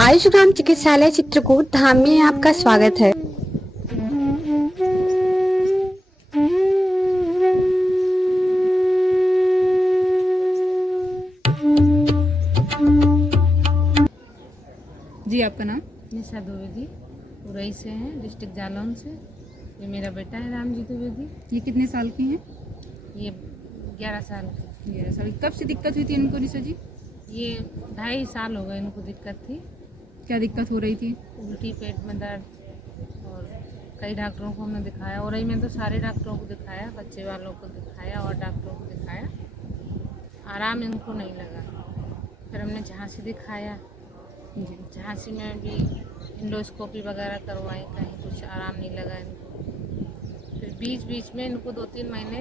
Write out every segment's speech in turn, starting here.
आयुष्मान चिकित्सालय चित्रकूट धाम में आपका स्वागत है। जी, आपका नाम? निशा द्विवेदी, उरई से हैं, डिस्ट्रिक्ट जालौन से। ये मेरा बेटा है रामजी द्विवेदी। ये कितने साल की हैं? ये 11 साल की। 11 साल। कब से दिक्कत हुई थी इनको निशा जी? ये 2.5 साल हो गए इनको दिक्कत थी। क्या दिक्कत हो रही थी? उल्टी, पेट में दर्द, और कई डॉक्टरों को हमने दिखाया। उरई में तो सारे डॉक्टरों को दिखाया, बच्चे वालों को दिखाया और डॉक्टरों को दिखाया, आराम इनको नहीं लगा। फिर हमने झांसी दिखाया, झांसी में भी इंडोस्कोपी वगैरह करवाई, कहीं कुछ आराम नहीं लगा इनको। फिर बीच बीच में इनको 2-3 महीने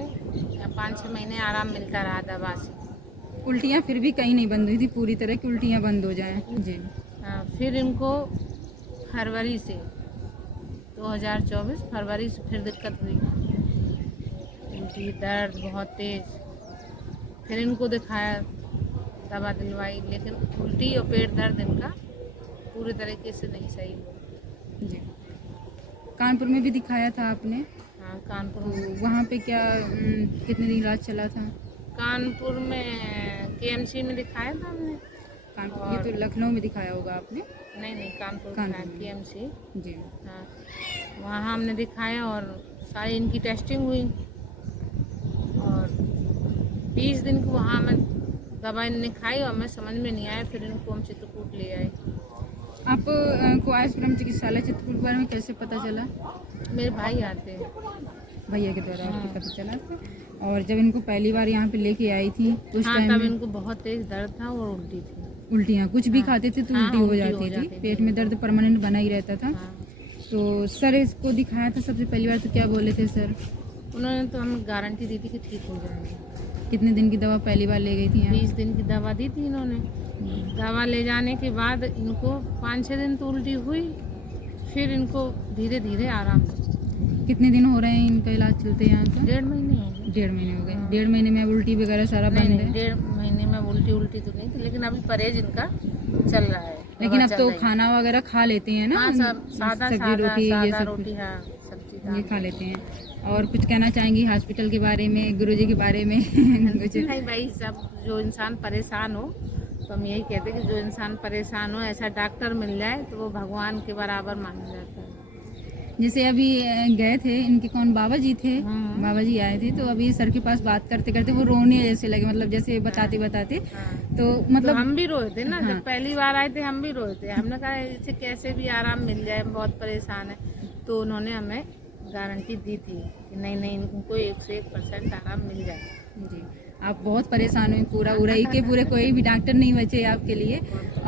या 5-6 महीने आराम मिलता रहा दवा से। उल्टियाँ फिर भी कहीं नहीं बंद हुई थी, पूरी तरह की उल्टियाँ बंद हो जाएं? जी। हाँ, फिर इनको फरवरी से 2024 फरवरी से फिर दिक्कत हुई, उल्टी, दर्द बहुत तेज। फिर इनको दिखाया, दवा दिलवाई, लेकिन उल्टी और पेट दर्द इनका पूरे तरीके से नहीं सही हुआ। जी। कानपुर में भी दिखाया था आपने? हाँ, कानपुर तो में। वहाँ पे क्या कितने दिन इलाज चला था? कानपुर में केएमसी में दिखाया था हमने। कानपुर, ये तो लखनऊ में दिखाया होगा आपने? नहीं, कानपुर कानपुर में। केएमसी। जी। हाँ, वहाँ हमने दिखाया और सारी इनकी टेस्टिंग हुई, और 20 दिन को वहाँ मैं दवा इनने खाई और मैं समझ में नहीं आया, फिर इनको हम चित्रकूट ले आए। आप को आयुष्मान चिकित्सालय चित्रकूट के बारे में कैसे पता चला? मेरे भाई आते हैं। भैया के द्वारा आपको पता चला था? और जब इनको पहली बार यहाँ पे लेके आई थी उस हाँ, टाइम तब इनको बहुत तेज दर्द था और उल्टी थी। उल्टियाँ कुछ भी खाते थे तो हाँ, उल्टी हो उल्टी जाती हो थी, जाती थी। पेट में दर्द परमानेंट बना ही रहता था। हाँ। तो सर इसको दिखाया था सबसे पहली बार, तो क्या बोले थे सर? उन्होंने तो हमें गारंटी दी थी कि ठीक हो जाएंगे। कितने दिन की दवा पहली बार ले गई थी यहाँ? 20 दिन की दवा दी थी इन्होंने। दवा ले जाने के बाद इनको 5-6 दिन तो उल्टी हुई, फिर इनको धीरे धीरे आराम हुआ। कितने दिन हो रहे हैं इनका इलाज चलते यहाँ का? 1.5 महीने हो गए। 1.5 महीने हो गए। 1.5 महीने में अब उल्टी वगैरह सारा बंद नहीं, है? 1.5 महीने में उल्टी तो नहीं थी, लेकिन अभी परहेज इनका चल रहा है। लेकिन अब तो खाना वगैरह खा लेते हैं ना? हाँ, सब सादा सब्जी सादा रोटी, ये सादा सब रोटी, हाँ, सब्जी ये दाल। खा लेते हैं। और कुछ कहना चाहेंगी हॉस्पिटल के बारे में, गुरुजी के बारे में? कुछ नहीं भाई, सब जो इंसान परेशान हो, तो हम यही कहते हैं कि जो इंसान परेशान हो ऐसा डॉक्टर मिल जाए तो वो भगवान के बराबर माना जाता है। जैसे अभी गए थे इनके कौन बाबा जी थे, बाबा जी आए थे, तो अभी सर के पास बात करते करते वो रोने जैसे लगे, मतलब जैसे बताते बताते। हाँ। तो मतलब तो हम भी रोए थे ना। हाँ। जब पहली बार आए थे हम भी रोए थे, हमने कहा इसे कैसे भी आराम मिल जाए, हम बहुत परेशान है। तो उन्होंने हमें गारंटी दी थी कि नहीं इनको 101% आराम मिल जाए। जी, आप बहुत परेशान हुई, पूरा उरई के पूरे कोई भी डॉक्टर नहीं बचे आपके लिए।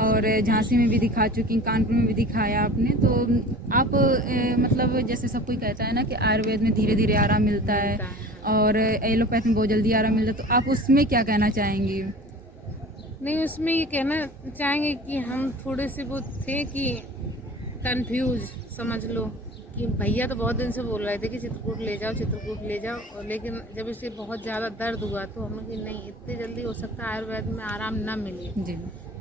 और झांसी में भी दिखा चुकी, कानपुर में भी दिखाया आपने। तो आप मतलब जैसे सब कोई कहता है ना कि आयुर्वेद में धीरे धीरे आराम मिलता है और एलोपैथ में बहुत जल्दी आराम मिलता है, तो आप उसमें क्या कहना चाहेंगी? नहीं, उसमें ये कहना चाहेंगे कि हम थोड़े से वो थे कि कंफ्यूज, समझ लो कि भैया तो बहुत दिन से बोल रहे थे कि चित्रकूट ले जाओ, और लेकिन जब इसे बहुत ज़्यादा दर्द हुआ तो हमने कि नहीं, इतनी जल्दी हो सकता है आयुर्वेद में आराम ना मिले। जी।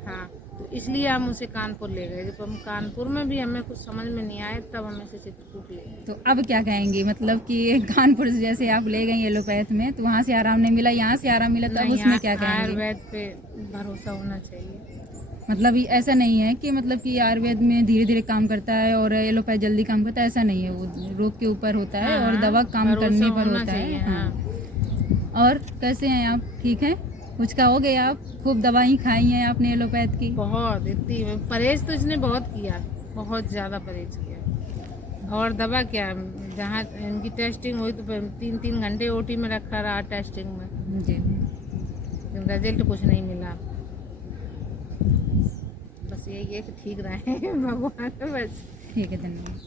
हाँ, तो इसलिए हम उसे कानपुर ले गए। जब हम कानपुर में भी हमें कुछ समझ में नहीं आया, तब हम इसे चित्रकूट ले गए। तो अब क्या कहेंगी, मतलब कि कानपुर से जैसे आप ले गई एलोपैथ में तो वहाँ से आराम नहीं मिला, यहाँ से आराम मिला, तो अब उसमें क्या कहेंगी? आयुर्वेद पे भरोसा होना चाहिए। मतलब ये ऐसा नहीं है कि मतलब कि आयुर्वेद में धीरे धीरे काम करता है और एलोपैथ जल्दी काम करता है, ऐसा नहीं है। वो रोग के ऊपर होता है और दवा काम करने पर होता है। हाँ। और कैसे हैं आप, ठीक हैं? कुछ कहोगे आप? खूब दवाई खाई हैं आपने एलोपैथ की? बहुत, इतनी परहेज तो इसने बहुत किया, बहुत ज़्यादा परहेज किया। और दवा क्या, जहाँ इनकी टेस्टिंग हुई तो 3-3 घंटे ओटी में रखा रहा टेस्टिंग में। जी। रिजल्ट कुछ नहीं मिला। बस यही है कि ठीक रहे भगवान, बस। ठीक है, धन्यवाद।